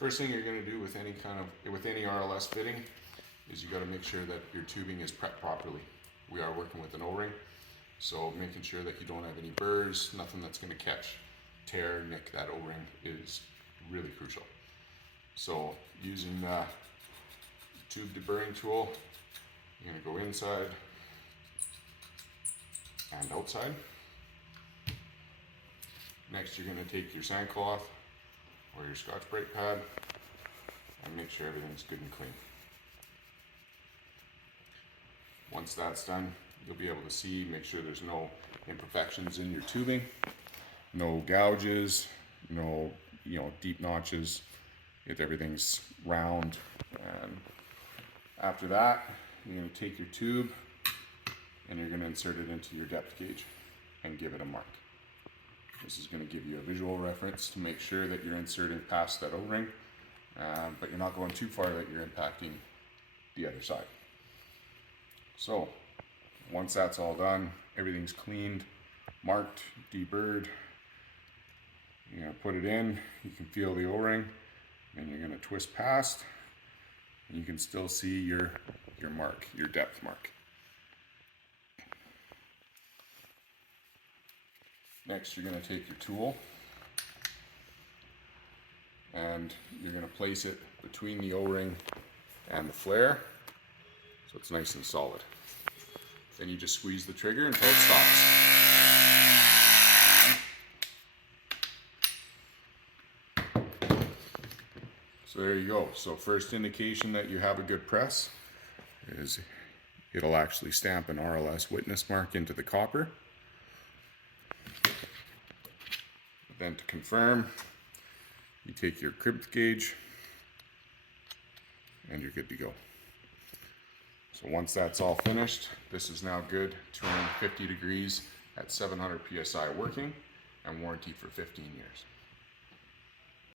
First thing you're going to do with any RLS fitting is you got to make sure that your tubing is prepped properly. We are working with an O-ring, so making sure that you don't have any burrs, nothing that's going to catch, tear, nick that O-ring is really crucial. So using the tube deburring tool, you're going to go inside and outside. Next, you're going to take your sandcloth or your Scotch Brite pad and make sure everything's good and clean. Once that's done, you'll be able to see, make sure there's no imperfections in your tubing, no gouges, no deep notches, if everything's round. And after that, you're going to take your tube and you're going to insert it into your depth gauge and give it a mark. This is going to give you a visual reference to make sure that you're inserting past that O-ring, but you're not going too far that you're impacting the other side. So once that's all done, everything's cleaned, marked, deburred, you're going to put it in, you can feel the O-ring, and you're going to twist past, and you can still see your mark, your depth mark. Next, you're going to take your tool and you're going to place it between the O-ring and the flare so it's nice and solid. Then you just squeeze the trigger until it stops. So there you go. So first indication that you have a good press is it'll actually stamp an RLS witness mark into the copper. Then to confirm, you take your crimp gauge and you're good to go. So once that's all finished, this is now good, 250 degrees at 700 psi working and warranty for 15 years.